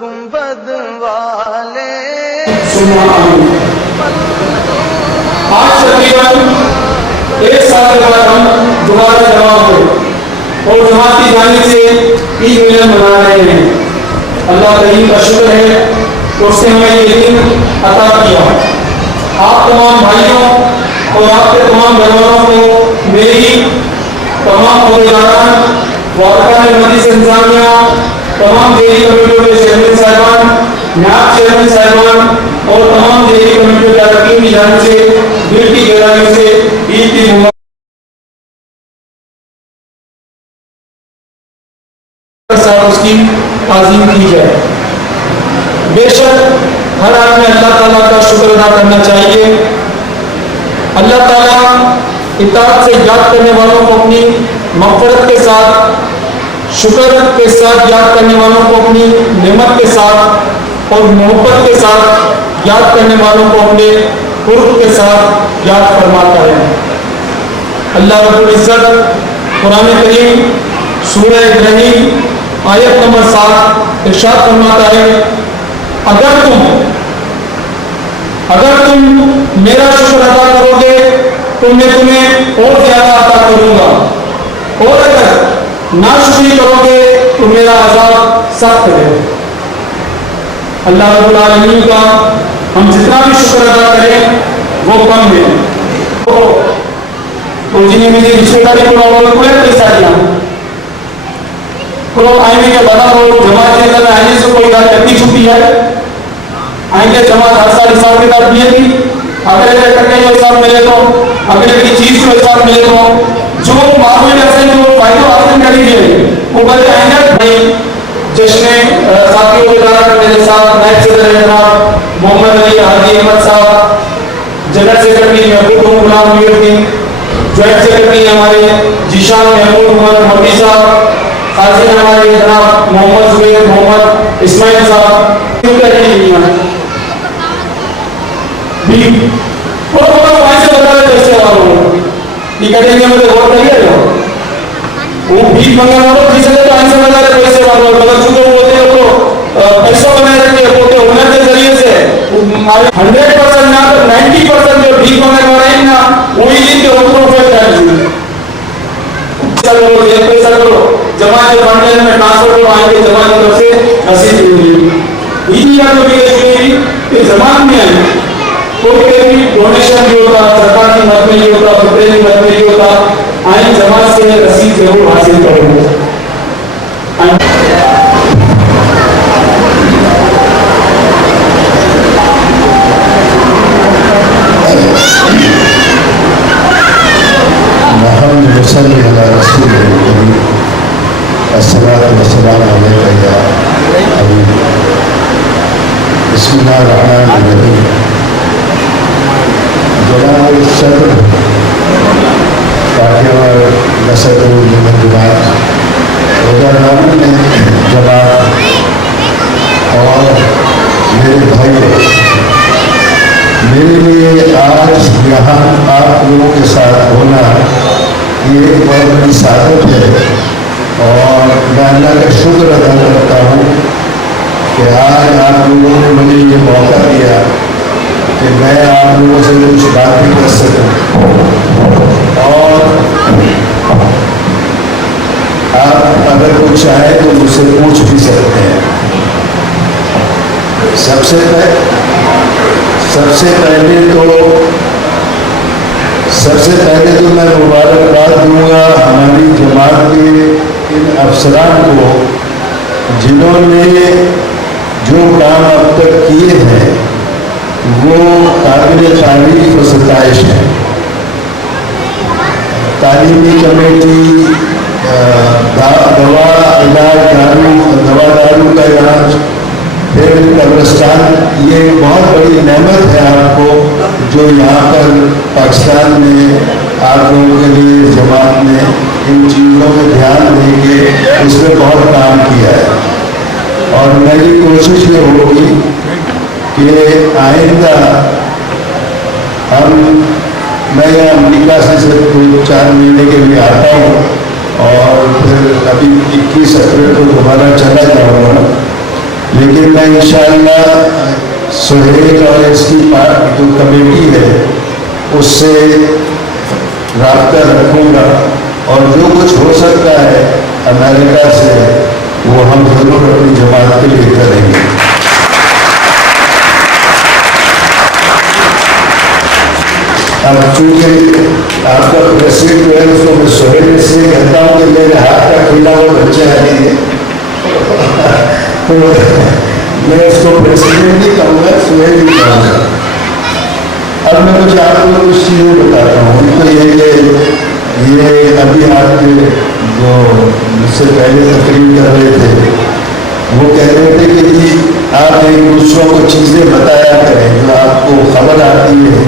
گنبد والے آج تقریباً ایک سال کے بعد ہم دوبارہ جمع ہوئے اور جماعت کی جانب سے عید ملن منا رہے ہیں. اللہ کریم کا شکر ہے کہ اس نے ہمیں یہ دن عطا کیا. آپ تمام بھائیوں اور آپ کے تمام گھر والوں کو میری تمام عہدیداران وارکان مجلس انتظامیہ تمام دیہی کمیٹیوں کے چیئرمین صاحبان نائب چیئرمین صاحبان اور تمام دیہی کمیٹیوں کے اراکین کی جانب سے دل کی گہرائیوں سے عید کی مبارک اس کی تعظیم کی جائے. بے شک ہر آدمی اللہ تعالیٰ کا شکر ادا کرنا چاہیے. اللہ تعالیٰ اطاعت سے یاد کرنے والوں کو اپنی مغفرت کے ساتھ, شکر کے ساتھ یاد کرنے والوں کو اپنی نعمت کے ساتھ اور محبت کے ساتھ یاد کرنے والوں کو اپنے قرب کے ساتھ یاد فرماتا ہے. اللہ رب العزت قرآن کریم سورہ ابراہیم آیت نمبر 7 ارشاد فرماتا ہے, اگر تم میرا شکر ادا کرو گے تو میں تمہیں اور زیادہ عطا کروں گا, اور اگر ناشکری کرو گے تو میرا عذاب سخت ہے. اللہ رب العالمین کا ہم جتنا بھی شکر ادا کریں وہ کم ہے. تو جنہیں میری رشتے داری کو پیسہ دیا آئینے کے بنا ہو جماعت کے اندر آئینے سے کوئی بات کٹی چھپی ہے. آئینے جماعت ہر سال حساب کتاب دیے تھی, اگلے کٹنے کو حساب ملے تو اگلے کی چیز کو حساب ملے تو جو معمولی ایسے جو فائدہ حاصل کر لیجیے وہ بڑے آئینے جشن ساتھیوں کے دارا میرے ساتھ نائب صدر جناب محمد علی حاجی احمد صاحب, جنرل سیکرٹری محبوب غلام میر الدین, جوائنٹ سیکرٹری ہمارے جیشان محمود عمر موٹی صاحب, حاضر ہمارے جناب محمد زبیر محمد اسماعیل صاحب سے بتا رہے پیسے والوں یہ کہتے ہیں مجھے غور کریے گا وہ بھی منگا والوں کسی سے تو آئین سے بتا رہے پیسے والوں مگر چونکہ وہ ہوتے ہیں تو پیسوں بنائے رکھتے ہیں ہوتے ہنر کے ذریعے سے 100% نہ تو 90% جو بھی منگا رہے ہیں نا وہی جن کے حکموں پہ کر دیجیے پیسہ کرو جماعت کے فنڈ میں ٹرانسفر کرو آئیں گے جماعت کی طرف سے رسید ملے گی. عید کا جو بھی کہ زمان میں کوئی بھی ڈونیشن بھی ہوتا, سرکار کی مدد میں یہ ہوتا, فطرے کی مدد میں یہ ہوتا, آئیں جماعت سے رسید ضرور حاصل کرو گے. محمد صلی اللہ رسول الکریم الصلاۃ والسلام علیک یا حبیب. بسم اللہ الرحمن الرحیم. جناب صدر پارٹیوں نصرت المنت جماعت عہدیداران جماعت اور میرے بھائیوں, میرے لیے آج یہاں آپ لوگوں کے ساتھ ہونا یہ ایک بہت بڑی سعادت ہے اور میں اللہ کا شکر ادا کرتا ہوں کہ آج آپ لوگوں نے مجھے یہ موقع دیا کہ میں آپ لوگوں سے کچھ بات بھی کر سکوں اور آپ اگر کچھ چاہیں تو مجھ سے پوچھ بھی سکتے ہیں. سب سے پہلے تو میں مبارکباد دوں گا ہماری جماعت کے ان افسران کو جنہوں نے جو کام اب تک کیے ہیں وہ قابل تعریف و ستائش ہے. تعلیمی کمیٹی, دوا دارو کا علاج, پھر قبرستان, یہ بہت بڑی نعمت ہے آپ کو جو یہاں پر پاکستان میں آپ لوگوں کے لیے جماعت نے ان چیزوں میں دھیان دے کے اس میں بہت کام کیا ہے. اور میری کوشش یہ ہوگی کہ آئندہ میں یہاں امریکہ سے صرف 4 مہینے کے لیے آتا ہوں اور پھر ابھی 21 اپریل کو دوبارہ چلا جاؤں گا, لیکن میں انشاءاللہ سہیل اور اس کی جو کمیٹی ہے اس سے رابطہ رکھوں گا، اور جو کچھ ہو سکتا ہے امریکہ سے وہ ہم ضرور اپنی جماعت کے لیے کریں گے۔ اب چونکہ آپ کا پریسیڈنٹ جو ہے اس کو میں سہیل سے کہتا ہوں کہ میرے ہاتھ کا کھلا ہوا بچہ ہے، تو میں اس کو پریسیڈنٹ نہیں کہوں گا، سہیل ہی کہوں گا۔ اب میں کچھ آپ کو کچھ چیزیں بتاتا ہوں، تو یہ ابھی آپ کے جو مجھ سے پہلے تقریر کر رہے تھے وہ کہہ رہے تھے کہ جی آپ ایک دوسروں کو چیزیں بتایا کریں جو آپ کو خبر آتی ہے،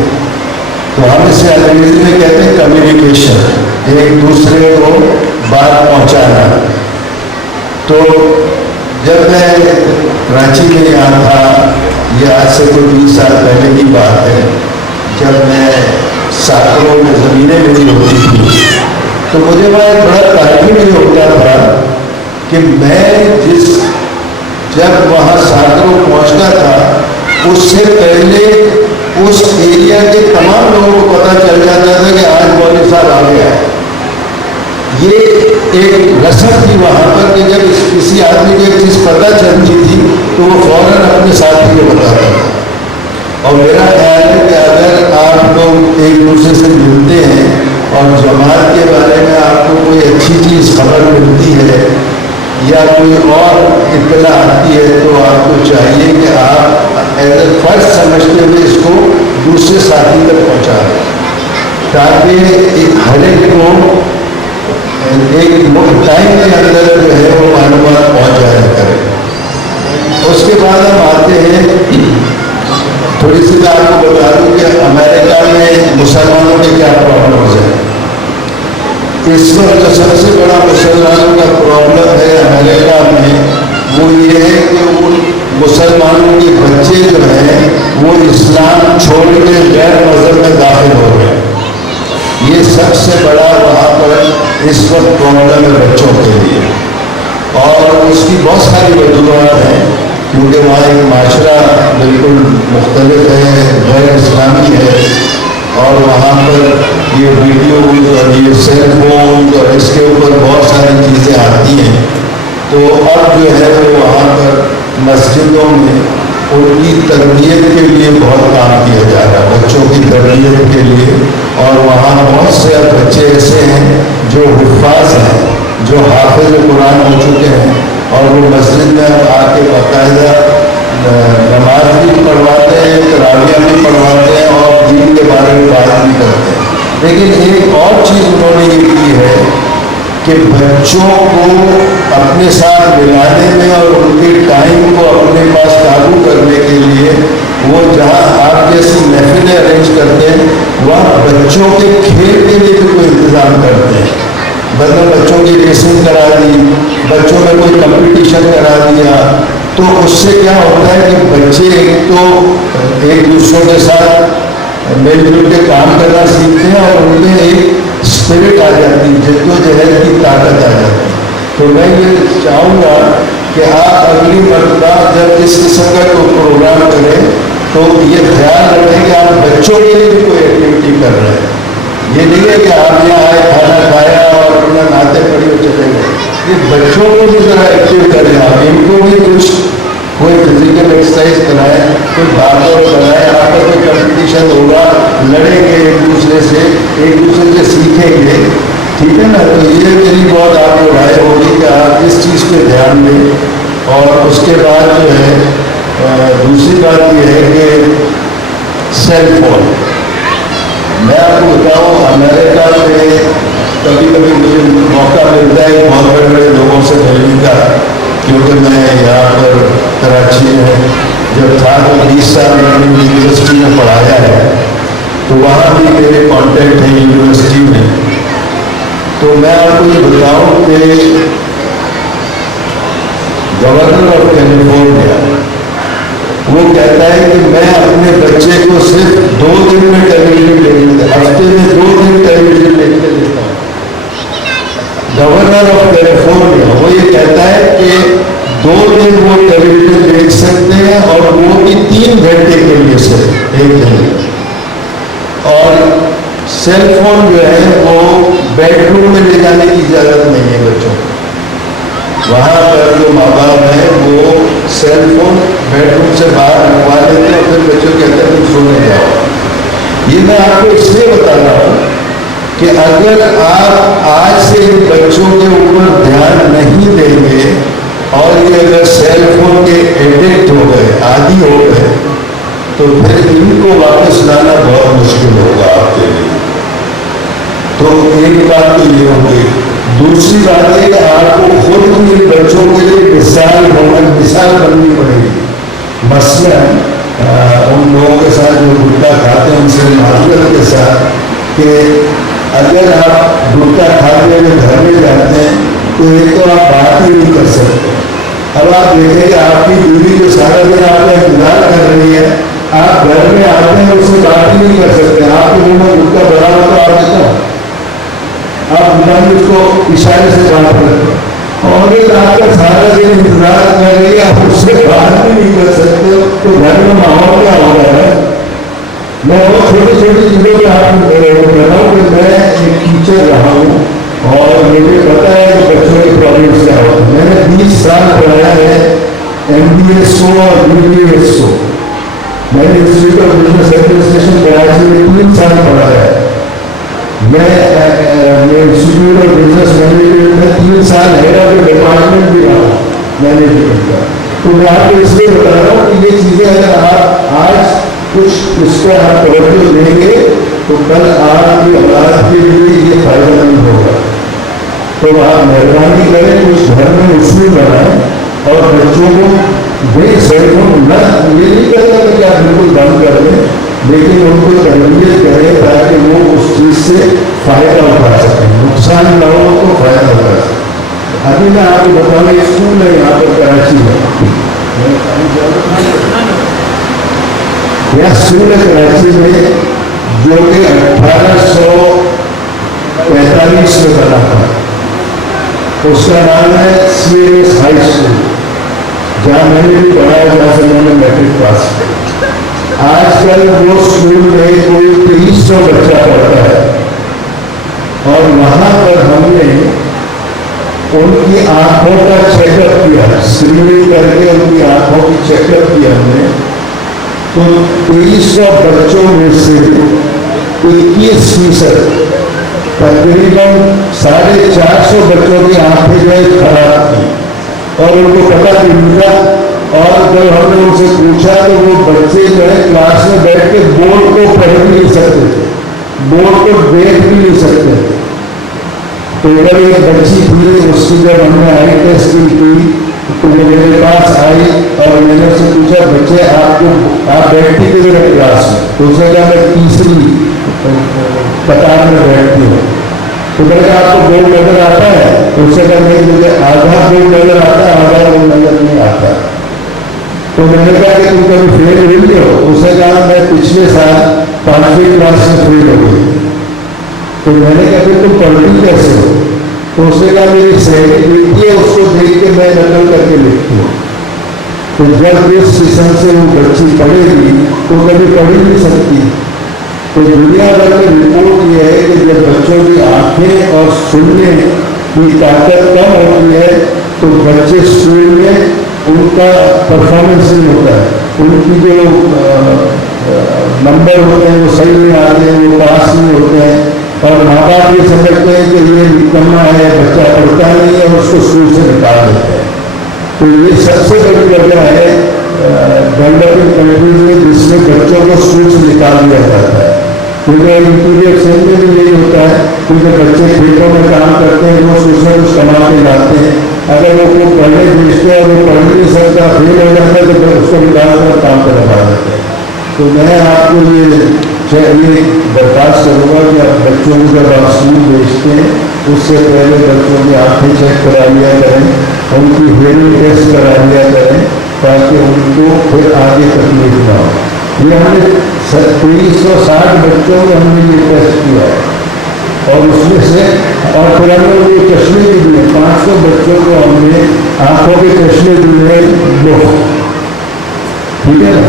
تو ہم اسے انگریزی میں کہتے ہیں کمیونیکیشن، ایک دوسرے کو بات پہنچانا۔ تو جب میں کراچی میں یہاں تھا، یہ آج سے کوئی 20 سال پہلے کی بات ہے، جب میں ساکروں میں زمینیں میری ہوتی تھی تو مجھے وہاں ایک بڑا تعجب یہ ہوتا تھا کہ میں جب وہاں ساکروں پہنچتا تھا اس سے پہلے اس ایریا کے تمام لوگوں کو پتہ چل جاتا تھا کہ آج مولوی صاحب آ گیا ہے۔ یہ ایک رسم تھی وہاں پر کہ جب کسی آدمی کو ایک چیز پتہ چلتی تھی تو وہ فوراً اپنے ساتھی کو بتاتا تھا۔ اور میرا خیال ہے کہ اگر آپ لوگ ایک دوسرے سے ملتے ہیں اور جماعت کے بارے میں آپ کو کوئی اچھی چیز خبر ملتی ہے یا کوئی اور اطلاع آتی ہے تو آپ کو چاہیے کہ آپ ایز اے فرض سمجھتے ہوئے اس کو دوسرے ساتھی تک پہنچا دیں، تاکہ ہر ایک کو ایک ٹائم کے اندر جو ہے وہ معلومات پہنچ جایا کرے۔ اس کے بعد ہم آتے ہیں، تھوڑی سی آپ کو بتا دوں کہ امریکہ میں مسلمانوں کے کیا پرابلمز ہیں۔ اس وقت جو سب سے بڑا مسلمانوں کا پرابلم ہے امریکہ میں وہ یہ ہے کہ ان مسلمانوں کے بچے جو ہیں وہ اسلام چھوڑ کے غیر مذہب میں داخل ہو رہے ہیں۔ یہ سب سے بڑا وہاں پر اس وقت پرابلم ہے بچوں کے لیے، اور اس کی بہت ساری وجوہات ہیں، کیونکہ وہاں ایک معاشرہ بالکل مختلف ہے، غیر اسلامی ہے، اور وہاں پر یہ ویڈیوز اور یہ سیل فون اور اس کے اوپر بہت ساری چیزیں آتی ہیں۔ تو اب جو ہے وہ وہاں پر مسجدوں میں ان کی تربیت کے لیے بہت کام کیا جا رہا ہے، بچوں کی تربیت کے لیے، اور وہاں بہت سے بچے ایسے ہیں جو حفاظ ہیں، جو حافظ قرآن ہو چکے ہیں، اور وہ مسجد میں آ کے باقاعدہ نماز بھی پڑھواتے ہیں، تراویح بھی پڑھواتے ہیں، اور دین کے بارے میں بات بھی کرتے ہیں۔ لیکن ایک اور چیز انہوں نے یہ کی ہے کہ بچوں کو اپنے ساتھ ملانے میں اور ان کے ٹائم کو اپنے پاس قابو کرنے کے لیے وہ جہاں آپ جیسی محفلیں ارینج کرتے ہیں وہاں بچوں کے کھیل کے لیے بھی کوئی انتظام کرتے ہیں، مطلب بچوں کی ریسنگ کرا دی، بچوں میں کوئی کمپٹیشن کرا دیا، تو اس سے کیا ہوتا ہے کہ بچے ایک تو ایک دوسروں کے ساتھ مل جل کے کام کرنا سیکھتے ہیں، اور ان میں ایک اسپرٹ آ جاتی ہے، جد و جہد کی طاقت آ جاتی ہے۔ تو میں یہ چاہوں گا کہ آپ اگلی مرتبہ جب اس قسم کا کوئی پروگرام کریں تو یہ خیال رکھیں کہ آپ بچوں کے لیے بھی کوئی ایکٹیویٹی کر رہے ہیں۔ یہ نہیں ہے کہ آپ یہاں آئے، کھانا کھایا اور اپنا ناطے پڑی ہو چلے گئے۔ یہ بچوں کو بھی ذرا ایکٹیو کریں، آپ ان کو بھی کچھ کوئی فزیکل ایکسرسائز کرائیں، کوئی بھاگ دوڑ کرائیں، آپ کا کوئی کمپٹیشن ہوگا، لڑیں گے ایک دوسرے سے سیکھیں گے، ٹھیک ہے نا۔ تو یہ میری بہت آپ کو رائے ہوگی کہ آپ اس چیز پہ دھیان دیں۔ اور اس کے بعد جو ہے دوسری بات یہ ہے کہ سیل فون، میں آپ کو بتاؤں امریکہ میں کبھی کبھی مجھے موقع ملتا ہے بہت بڑے بڑے لوگوں سے ملنے کا، کیونکہ میں یہاں پر کراچی میں جب تھا تو 20 سال میں نے یونیورسٹی میں پڑھایا ہے، تو وہاں بھی میرے کانٹیکٹ ہیں یونیورسٹی میں۔ تو میں آپ کو یہ بتاؤں کہ گورنر آف کیلیفورنیا وہ کہتا ہے کہ میں اپنے بچے کو صرف 2 دن میں ٹیلی ویژن دیکھنے، ہفتے میں 2 دن ٹیلی ویژن دیکھنے دیتا ہوں۔ گورنر آف کیلیفورنیا وہ یہ کہتا ہے کہ 2 دن وہ ٹیلی ویژن دیکھ 3 گھنٹے کے لیے سے ایک دن. اور سیل فون جو ہے وہ بیڈ روم میں لے جانے کی اجازت نہیں ہے بچوں کو. وہاں پر جو ماں باپ ہیں وہ سیل فون بیڈ روم سے باہر رکھوا لیتے ہیں اور پھر بچوں کہتے ہیں تم سونے جاؤ. یہ میں آپ کو اس لیے بتا رہا ہوں کہ اگر آپ آج سے بچوں کے اوپر دھیان نہیں دیں گے اور یہ اگر سیل فون کے ایڈکٹ ہو گئے، عادی ہو گئے، تو پھر ان کو واپس لانا بہت مشکل ہوگا آپ کے لیے. تو ایک بات تو یہ ہو گئی. دوسری بات ہے کہ آپ کو خود بھی بچوں کے لیے مثال بننی پڑے گی. مثلاً ان لوگوں کے ساتھ جو گٹکا کھاتے ہیں ان سے معذرت کے ساتھ کہ اگر آپ گٹکا کھاتے ہوئے گھر میں جاتے ہیں تو ایک تو آپ بات ہی نہیں کر سکتے. اب آپ دیکھیں کہ آپ کی بیوی جو سارا دن آپ کا انتظار کر رہی ہے، آپ گھر میں آتے ہیں اس سے بات ہی نہیں کر سکتے. آپ کے منہ میں گٹکا بڑا ہوا تو آپ دیتا آپ بتائیں اس کو اشارے سے بات کرتے. اور ایک آپ کا سارا دن انتظار کر رہی ہے، آپ اس سے بات بھی نہیں کر سکتے تو گھر میں ماحول کیا ہو رہا ہے. میں بہت چھوٹی چھوٹی چیزوں پہ آپ کو کہہ رہا ہوں کہ میں ایک ٹیچر رہا ہوں اور مجھے پتا ہے کہ بچوں کے پرابلمس کیا ہوتے ہیں. میں نے 20 سال پڑھایا ہے MBS کو اور BBS کو. میں نے institute of business administration Karachi میں 3 سال پڑھایا ہے. میں انسٹیٹیوٹ آف بزنس مینجمنٹ میں 3 سال ہیڈ آف ڈپارٹمنٹ بھی رہا مینجمنٹ کا. تو میں آپ کو اس لیے بتا رہا ہوں کہ یہ چیزیں اگر آپ آج کچھ اس کو آپ توجہ دیں گے تو کل آپ کی اولاد کے لیے یہ فائدہ نہیں ہوگا. تو آپ مہربانی کریں کچھ گھر میں اصول بنائیں اور بچوں کو بے سیل فون نہ، یہ نہیں کہتا کہ آپ بالکل بند کر دیں، لیکن ان کو تربیت کریں تاکہ وہ اس چیز سے فائدہ اٹھا سکیں، نقصان نہ ہو تو فائدہ اٹھا سکیں. ابھی میں آپ کو بتاؤں گا اسکول ہے یہاں پر کراچی میں، یہ اسکول ہے کراچی میں جو کہ 1845 میں بنا تھا. اس کا نام ہے CMS ہائی اسکول، جہاں میں نے بھی پڑھا ہے، جہاں سے میں نے میٹرک پاس کیا. آج کل وہ اسکول میں کوئی 2300 بچہ پڑھتا ہے اور وہاں پر ہم نے ان کی آنکھوں کا چیک اپ کیا، اسکریننگ کر کے ان کی آنکھوں کی چیک اپ کیا ہم نے. تو 2300 بچوں میں سے 21% تقریباً 450 بچوں کی آنکھیں جو ہے خراب تھی اور ان کو پتہ نہیں ملا. اور جب ہم نے ان سے پوچھا تو وہ بچے جو ہے کلاس میں بیٹھ کے بورڈ کو پڑھ بھی نہیں سکتے تھے، بورڈ کو دیکھ بھی نہیں سکتے تھے. تو جب ایک بچی تھی اس کی جب ہم نے آئی ٹیسٹنگ کی تو وہ میرے پاس آئی اور میں نے اس سے پوچھا بچے آپ بیٹھتی کدھر ہے کلاس میں؟ تو اس نے کہا میں تیسری قطار میں بیٹھتی ہوں. تو میں نے کہا آپ کو بورڈ نظر آتا ہے؟ تو اس نے کہا نہیں مجھے آدھا بورڈ نظر آتا ہے، آدھا بورڈ نظر نہیں آتا. تو میں نے کہا کہ تم کبھی فیل ہوئی ہو؟ اس نے کہا میں پچھلے سال 5ویں کلاس میں فیل ہو گئی. تو میں نے کہا پھر تم پڑھتی کیسے ہو؟ تو اس نے کہا میری سہیلی بیٹی ہے، اس کو دیکھ کے میں نقل کر کے لکھتی ہوں. تو جب اس قسم سے وہ بچی پڑھے گی تو کبھی پڑھ ہی نہیں سکتی. تو دنیا بھر میں رپورٹ یہ ہے کہ جب بچوں کی آنکھیں اور سننے کی طاقت کم ہوتی ہے تو بچے اسکول میں ان کا پرفارمنس نہیں ہوتا ہے، ان کی جو نمبر ہوتے ہیں وہ صحیح نہیں آتے ہیں، وہ پاس نہیں ہوتے ہیں. اور ماں باپ یہ سمجھتے ہیں کہ یہ نکما ہے، بچہ پڑھتا نہیں ہے، اس کو اسکول سے نکال دیتے ہیں. تو یہ سب سے بڑی وجہ ہے ڈیولپنگ کنٹریز میں جس میں بچوں کو اسکول سے نکال دیا جاتا ہے. کیونکہ انٹیریئر ایکسچینج میں بھی یہی ہوتا ہے، کیونکہ بچے کھیتوں میں کام کرتے ہیں، وہ اس میں کچھ کما کے لاتے ہیں. اگر وہ کوئی پڑھنے بھیجتے ہیں اور وہ پڑھ نہیں سکتا، فیل ہو جاتا ہے تو پھر اس کو نکال کر کام پر لگا دیتے ہیں. تو میں آپ کو یہ درخواست کروں گا کہ آپ بچوں کو جب آپ اسکول بھیجتے ہیں اس سے پہلے بچوں کی آنکھیں چیک کرا لیا کریں، ان کی ہیئرنگ ٹیسٹ کرا لیا کریں تاکہ ان کو پھر آگے تکلیف نہ ہو. یہ ہم نے 2360 بچوں میں ہم نے یہ ٹیسٹ کیا ہے اور اس میں سے اور پھر ہم نے یہ چشمے بھی دیے. 500 بچوں کو ہم نے آنکھوں کے چشمے دیے، ٹھیک ہے نا.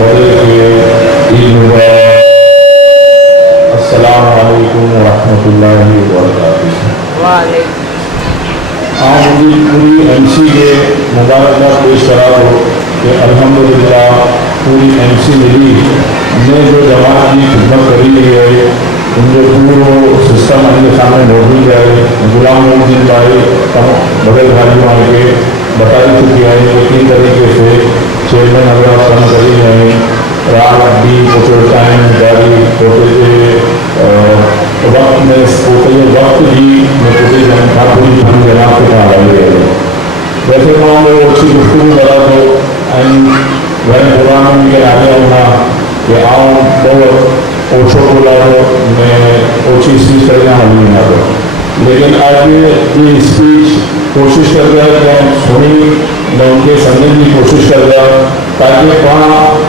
بڑے کے عید مبارک۔ السلام علیکم ورحمۃ اللہ وبرکاتہ۔ آپ مجھے پوری ایم سی کے مبارکباد پیش کرا دو کہ الحمدللہ پوری ایم سی ملی نے جو جماعت کی خدمت کری ہے، ان جو پورو سسٹم ہمارے سامنے موجود ہے، غلام الدین بھائی بڑے بھائیوں آ کے بتائی چکی ہے کہ کن طریقے سے چیئرمین اگر کام کری ہے، رات بھی پوٹے ٹائم گاڑی پوٹے کے وقت میں پوٹے وقت بھی میں پوٹے جان تھا پوری ہم جناب کے کہا رہی ہے۔ ویسے تو ہم لوگ اچھی گفتگو کرا تو گھر پرانا بھی کے آگے ہونا کہ آؤں بہت اوچھو بولا تو میں اوچھی اسپیچ کرنا ہوئی نہ تو، لیکن آج یہ اسپیچ کوشش کر رہا ہے کہ سنی میں ان کے سمجھنے کی کوشش کر رہا تاکہ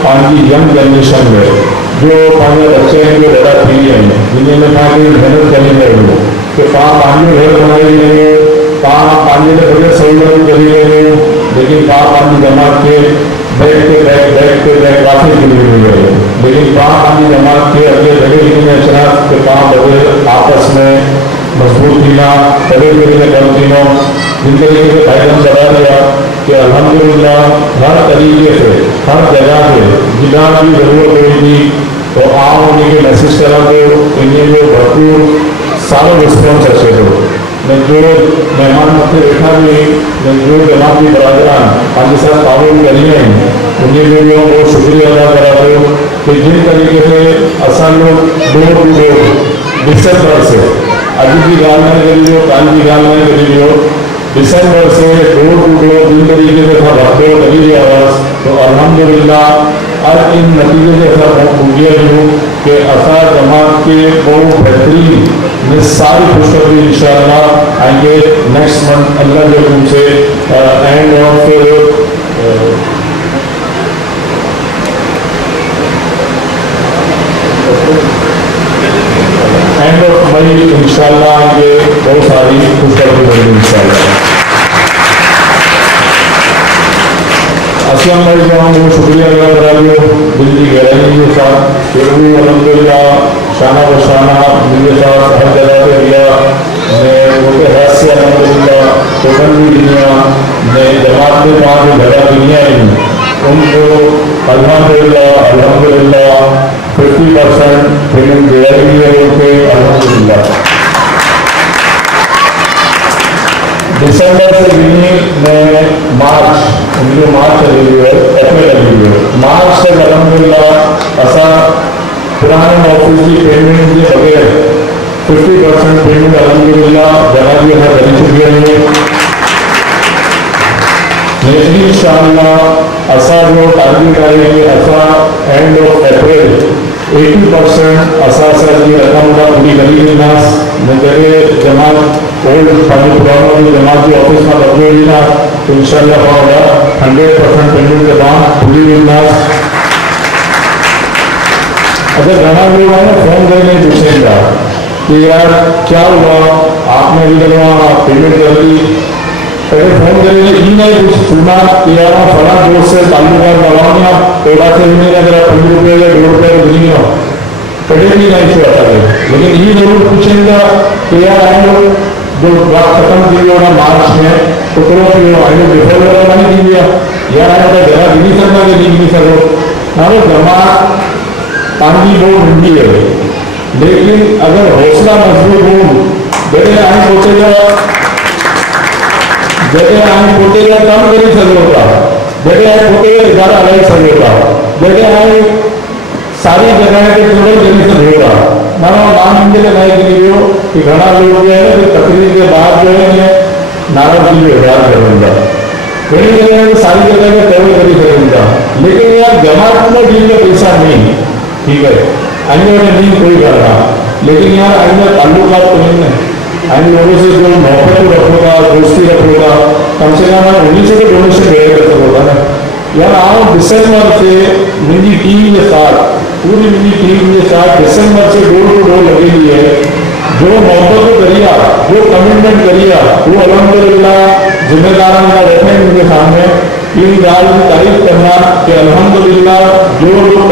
پانی ینگ جنریشن میں جو پانی بچے ہیں جو بڑا پی ہیں جنہیں میں پانی محنت کرنی ہے کہ پانی گھر بنائی رہے ہیں، پانی میں بڑے سہولت کری رہے ہیں، لیکن پانی جماعت کے بیٹھ کے کافی کری ہوئی ہے، لیکن پانی جماعت کے اگلے بڑے میں اچھا کہ بڑے آپس میں مضبوط دینا بڑے بڑے کم دنوں جن طریقے سے فائدہ بتا دیا کہ الحمدللہ ہر طریقے سے ہر جگہ پہ جہاں بھی ضرورت ہوگی تو عام ہونے کے میسج کرا دو، انہیں جو بھرپور سارا رسپانس اچھے دو۔ میں جو مہمان سے دیکھا بھی میں جو جماعتی برادران پانچ سال تعاون کری ہیں انہیں بھی بہت شکریہ ادا کرا دو کہ جن طریقے سے اصل لوگ ڈور ٹو ڈور دسمبر سے ابھی کی گال نہیں کری ہو، کل کی گال نہیں کری ہو، دسمبر سے ڈور ٹو ڈور جن طریقے سے تھا بھرتے ہو کری آواز تو الحمدللہ آج ان نتیجے سے ایسا پوچھا ہوں کہ اثر جماعت کے بہت بہترین میں ساری خوشخبری انشاءاللہ آئیں گے نیکسٹ منتھ اللہ کے حکم سے اینڈ آف مئی انشاءاللہ آئیں گے بہت ساری خوشخبری بڑھیں گی انشاءاللہ۔ اسلام بھائی کو ہم بہت شکریہ ادا کرا دو دل کی گہرائی کے ساتھ کہ وہ الحمدللہ شانہ بشانہ میرے ساتھ ہر جگہ پہ گیا، میں وہ کے حد سے الحمدللہ ٹوٹل بھی دنیا میں جماعت میں وہاں جو بڑا دنیا ہے ان کو الحمدللہ 50% پیمنٹ دیا گئی ہے ان کے الحمدللہ۔ دسمبر سے بھی میں مارچ جو مارچ چلی ہوئی ہے اپریل چلی ہوئی ہے مارچ تک الحمدللہ ایسا پرانے آفس کی پیمنٹ کے بغیر 50% پیمنٹ الحمدللہ جمع بھی ہے کری چکی ہے۔ لیکن انشاءاللہ ایسا جو ٹارگیٹ آئے گی ایسا اینڈ آف اپریل 80% ایسا کی رقم کا پوری کری لینا میرے جماعت اولڈ پانی پرانا جماعت کی آفس میں بدلے لینا تو انشاءاللہ ہوگا 100% پیمنٹ کے بعد پوری لینا۔ اگر گھنا لوگ آئے فون کرنے پوچھیں گا کہ یار کیا ہوا آپ نے ابھی لگا پیمنٹ کر دی، پہلے فون کریں گے یہ نہیں کچھ سننا کہ یار فلاں دوست سے تعلقات بڑھاؤں گا توڑا سے بھی نہیں اگر 5 روپئے یا 2 روپئے نہیں ہو پہلے بھی نہیں چھوڑا تھا، لیکن یہ ضرور پوچھیں گا کہ یار آئے لوگ جو بات ختم کی ہونا مارچ میں تو کرو کہ آئے لوگ ریفر وغیرہ نہیں کی دیا یار آئے کا جگہ بھی نہیں سکتا کہ نہیں سکو ہمیں جماعت پانی بہت مندی ہے، لیکن اگر حوصلہ مضبوط ہو جگہ آئیں پوچھے گا کم کری سکو گا، جگہ آئیں پوچھے گا ادارہ الگ سکو گا، جگہ آئیں ساری جگہیں کے ٹوٹل کری سکو گا مارا نام مندے کا نہیں کری ہو کہ گھنا لوگ جو ہے تقریر کے بعد جو ہے نعرہ کی بھی احتیاط کریں گا کئی جگہ ساری جگہ میں ٹریول کری کریں گا، لیکن یار جماعت میں جن کا پیسہ نہیں ٹھیک ہے آئندہ میں نہیں کوئی کرنا، لیکن یار آئندہ تعلقات تو نہیں ہے آئندہ لوگوں سے جو محبت رکھو گا دوستی رکھو گا کم سے کم انہیں سے تو ڈونیشن دے کر سکو گا نا یار آؤں دسمبر سے میری ٹیم کے ساتھ پوری میری ٹیم کے ساتھ دسمبر سے ڈور ٹو ڈور لگی ہوئی ہے، جو محبت کو کریا جو کمٹمنٹ کریا وہ الحمدللہ ذمہ داروں کا رکھیں ان کے سامنے ان گال کی تعریف کرنا کہ الحمدللہ جو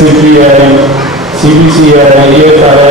CPI CBCI EFI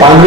5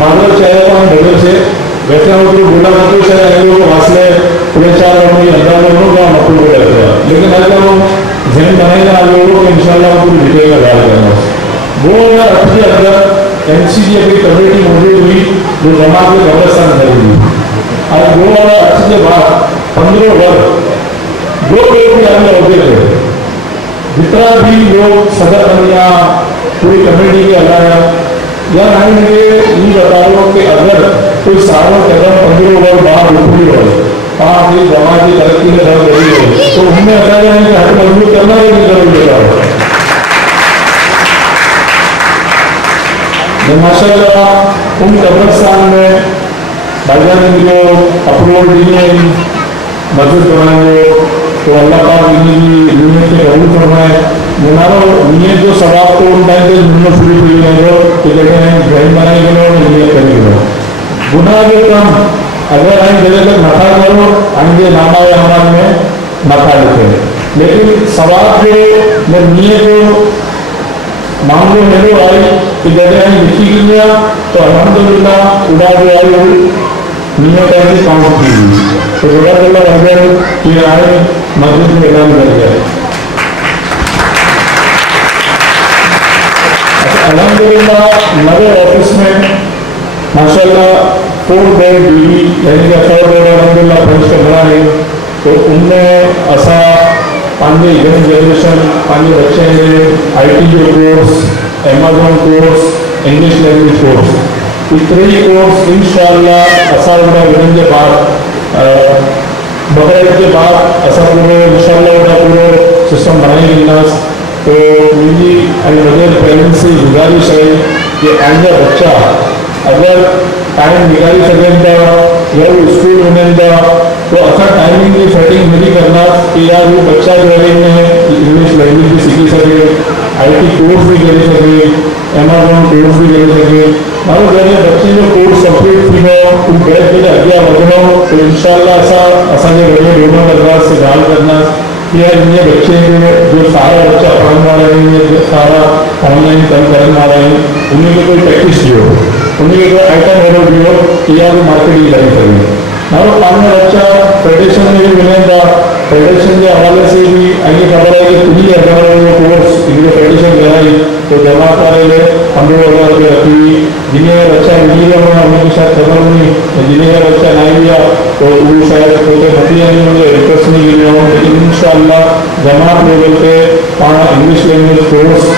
معذرت چاہے تو ہم بدل سے ویسے ہم تو بولا تو شاید ان لوگوں کو حاصلے پورے 4 لوگوں کی انداز لوگوں کا مطلب ہو جاتا ہے، لیکن اگر ہم ذہن بنائیں گے آپ لوگوں کو انشاءاللہ ہم پوری ڈیٹیل میں بیان کرنا ہے۔ 2008 کے اندر NCG کی کمیٹی موجود ہوئی جو جماعت کے قبرستان خریدی، آج 2008 کے بعد 15 ورگ 2 لوگ بھی آگے ہوتے تھے، جتنا بھی لوگ صدر بنیا پوری کمیٹی کے علاوہ یا نہیں، مجھے یہ بتا رہا ہوں کہ اگر کوئی سالوں کے اندر 15 ورگ باہر رکھی ہو پانچ کی جماعت کی ترقی میں رہ رہی ہو تو ہم نے ایسا ہے کہ ہر مضبوط کرنا ہی نہیں ضروری ہوتا ہے۔ ماشاء اللہ ان قبرستان میں بھائی جان جو اپروول دیے مسجد بنائیں گے تو اللہ پاک نیت کے قبول فرمائے، ہمارا نیت جو ثواب تو ان ٹائم سے نیت پوری ہوئی ہے تو جگہ گھر بنائی گئے نیت کریں گے، گناہ کے کم اگر آئیں جگہ تک نفع کرو آئیں گے نامہ اعمال میں نفع لکھے، لیکن ثواب جو میں نیت جو معاملے میں جو آئی کہ جگہ لکھی گئی تو الحمدللہ اڑا جو آئی ہوئی نیت ایسی کاؤنٹ کی ہوئی تو جزاک اللہ خیر یہ آئے مسجد میں اعلان کر گئے۔ الحمدللہ ہمارے آفس میں ماشاء اللہ 4 بیڈ ڈیوی یعنی کہ 4 بیڈ الحمدللہ فنش کرنا ہے تو ان میں ایسا پانچ ینگ جنریشن 5 بچے ہیں IT جو course, Amazon course, English language course, اتنے کورس انشاءاللہ ایسا ہوگا ودن کے بعد بقرعید کے بعد ایسا پورے انشاءاللہ ہوگا پورے سسٹم بنائیں گے۔ تو میری بغیر پیرنٹس سے گزارش ہے کہ آئندہ بچہ اگر ٹائم نکالی سکیں گا یا وہ اسکول ہونے گا تو اچھا ٹائمنگ کی سیٹنگ نہیں کرنا کہ یار وہ بچہ جو ہے انگلش لینگویج بھی سیکھی سکے، IT کورس بھی کر سکے، Amazon کورس بھی کر سکے، مانو جیسے بچے جو کورس کمپلیٹ تھی ہو ان بیٹھ کے اگیا وغیرہ تو انشاءاللہ ایسا کے گھر دونوں درخواست سے ڈال کرنا کہ یہ بچے جو سارا بچہ پڑھنے والے ہیں سارا آن لائن کام کرنے والے ہیں انہیں کی کوئی پریکٹس بھی ہو، انہیں کی کوئی آئٹم وغیرہ بھی ہو کہ یار وہ مارکیٹنگ کریں سکیں۔ ہمارا پانچ بچہ فیڈریشن میں بھی ملے گا، فیڈریشن کے حوالے سے بھی آئیے خبر ہے کہ تھی اگر وہ کورس فیڈریشن کرائی تو جمع کرے 15,000 روپئے رکھی ہوئی، جنہیں بچہ انجینئر ہوا ان کی شاید خبر ہوئی، جنہیں بچہ نہیں لیا تو وہ شاید چھوٹے نتیجے نہیں ہوں گے، انٹرسٹ نہیں گرے ہوں، لیکن انشاءاللہ جماعت لیول پہ انگلش لینگویج کورس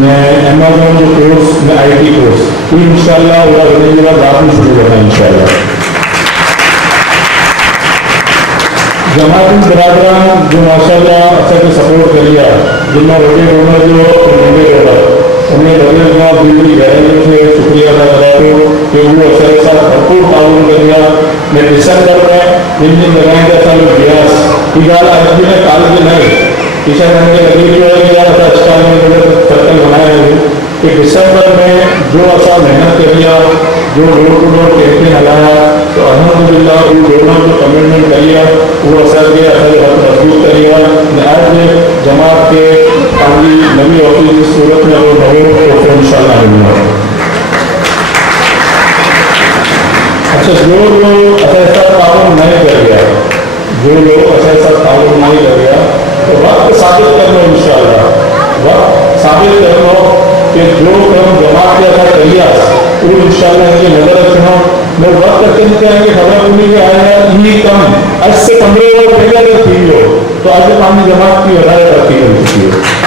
میں Amazon جو کورس میں IT کورس یہ انشاءاللہ وہ اگلے کے بعد آپ بھی شروع کرنا انشاءاللہ۔ جماعتی برادران جو ماشاءاللہ اچھا کے سپورٹ کریا جن میں روٹی ڈونر جو لگے ہوگا انہیں لگے ہوا دل کی گہرائی سے شکریہ ادا کرتا ہوں کہ وہ اچھا کے ساتھ بھرپور تعاون کریا۔ میں ڈسمبر میں جن لگائیں گے اچھا لوگ گیاس کی گال آج بھی میں کال کے نہیں پیچھا کرنے کے لگے جو ہے یار اچھا میں سرکل بنایا ہے کہ ڈسمبر میں جو ایسا محنت کریا جو ڈور ٹو ڈور کیمپین ہلایا تو الحمدللہ وہ ڈونر جو کمٹمنٹ کریا وہ اثر کے اثر مضبوط کریا۔ آج جماعت کے پانی نبی آفس کی صورت میں وہ نو تو انشاءاللہ ملنا۔ اچھا جو لوگ ایسا تعاون نہیں کر گیا، جو لوگ ایسا تعاون نہیں کر گیا تو وقت ثابت کر لو انشاءاللہ، وقت ثابت کر لو کہ جو کم جماعت کے اثر کریا وہ انشاءاللہ ان کی نظر رکھنا۔ میں وقت رکھتے ہیں کہ خبر پوری کہ آئے گا یہ کم آج سے 15 اور پہلے اگر تھی ہو تو آج پانی جماعت کی ہدایت رکھی ہو چکی ہے۔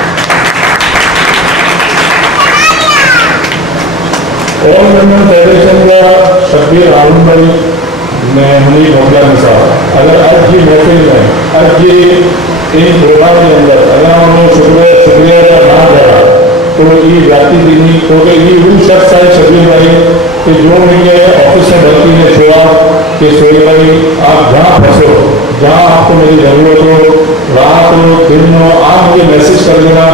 اور ممبر فیڈریشن کا شبیر عالم بھائی میں ہمیں بھوکلا مثال اگر آج کی محفل میں آج کی ان پروگرام کے اندر اگر ہم نے شکریہ نہ کرا تو یہ جاتی دینی کیونکہ یہ وہ شخص ہے شبیر بھائی کہ جو مجھے آفس میں بھرتی نے چھوڑا کہ سہیل بھائی آپ جہاں پھنسو جہاں آپ کو میری ضرورت ہو رات ہو دن ہو آپ مجھے میسج کر دینا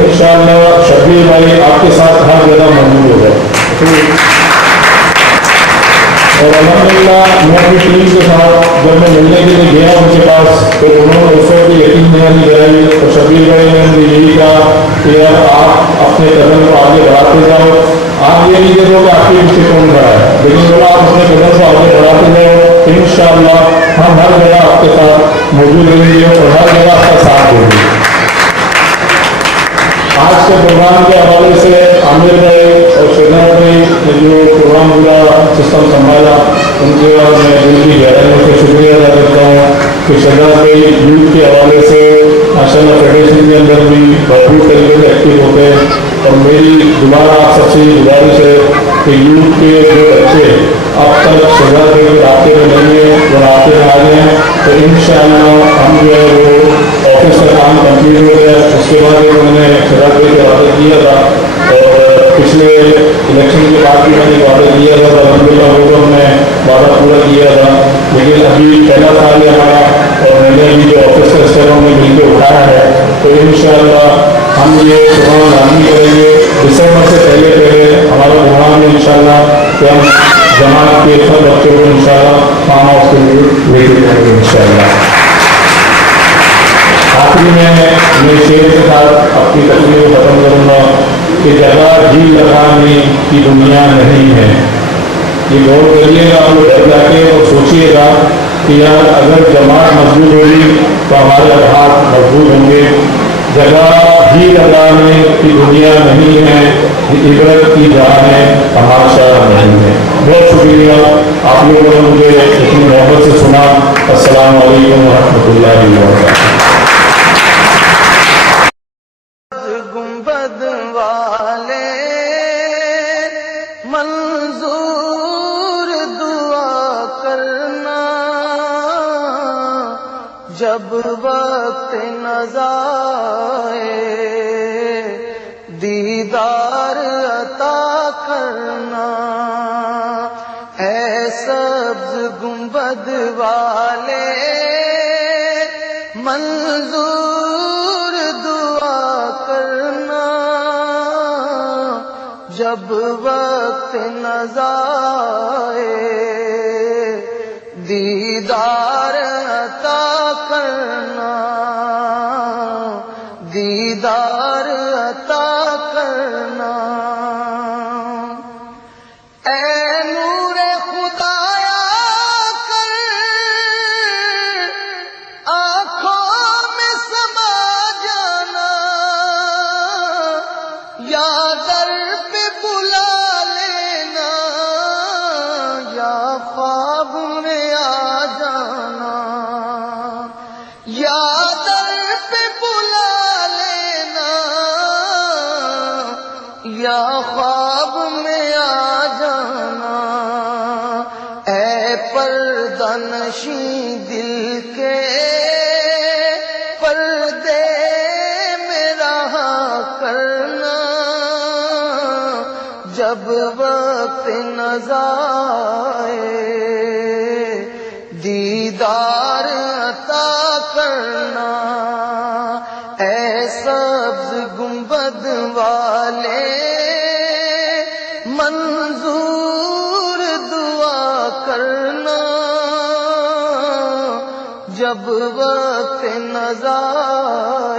انشاءاللہ شبیر بھائی آپ کے ساتھ ہر جگہ موجود ہوگا۔ اور الحمدللہ میں اپنی ٹیم کے ساتھ جب میں ملنے کے لیے گیا ان کے پاس تو انہوں نے اس وقت یقین دہانی کرائی اور شبیر بھائی نے مجھے یہی کہا کہ یار آپ اپنے قدم کو آگے بڑھاتے جاؤ، آپ یہ نہیں دیکھو کہ آپ کے پیچھے کون کھڑا ہے، لیکن جو آپ اپنے قدم کو آگے بڑھاتے جاؤ، انشاءاللہ ہم ہر جگہ آپ کے ساتھ موجود رہیں گے اور ہر جگہ آپ کا ساتھ دیں گے۔ آج کے پروگرام کے حوالے سے عامر بھائی اور شہزاد بھائی نے جو پروگرام پورا سسٹم سنبھالا، ان کے بعد میں دل کی گہرائیوں سے شکریہ ادا کرتا ہوں کہ شہزاد بھائی یوتھ کے حوالے سے ماشاء اللہ فیڈریشن کے اندر بھی بھرپور طریقے سے ایکٹیو ہوتے ہیں، اور میری دوبارہ آپ سب سے گزارش ہے کہ یوتھ کے جو بچے اب تک شہزاد بھائی کے رابطے میں نہیں ہیں وہ رابطے میں آ جائیں، تو انشاءاللہ ہم جو ہے وہ آفس کا کام کمپلیٹ ہو گیا۔ اس کے بعد انہوں نے شہزاد بھائی کا وعدہ کیا تھا، اور پچھلے الیکشن کے بعد بھی میں نے وعدہ کیا تھا، تو الحمدللہ وہ ہم نے وعدہ پورا کیا تھا، لیکن ابھی پہلا سال ہے ہمارا اور میں نے بھی جو آفس کا اسٹیپ ہم نے مل کے اٹھایا ہے، تو انشاءاللہ ہم یہ پروگرام لازمی کریں گے دسمبر سے پہلے ہمارا پروگرام ہے انشاءاللہ کہ ہم جماعت کے سب بچوں کو انشاءاللہ فارم ہاؤس کے لیے لے کے جائیں گے انشاءاللہ۔ آخری میں شعر کے ساتھ اپنی تقریر کو ختم کروں گا کہ جگہ جی لگانے کی دنیا نہیں ہے۔ یہ غور کریے گا آپ لوگ گھر جا کے اور سوچیے گا کہ یار اگر جماعت مضبوط ہوگی تو ہمارے ہاتھ مضبوط ہوں گے۔ جگہ جی لگانے کی دنیا نہیں ہے، یہ عبرت کی جہاں ہے، تماشا نہیں ہے۔ بہت شکریہ آپ لوگوں نے مجھے اتنی محبت سے سنا۔ السلام علیکم ورحمۃ اللہ وبرکاتہ۔ گنبد والے منظور دعا کرنا، جب وقت نظائے دیدار عطا کرنا، اے سبز گنبد والے منظور دعا کرنا، جب وقت نظائے دیدار عطا کرنا، دیدار عطا کرنا۔ اے نور خدایا کر آنکھوں میں سما جانا، یا در پہ بلا لینا، یا خواب میں آ جانا، یا در پہ بلا لینا، یا خواب میں آ جانا۔ اے پردہ نشیں دل کے پردے میں رہا کرنا، جب وقت نظائے دیدار عطا کرنا، اے سبز گنبد والے منظور دعا کرنا، جب وقت نظائے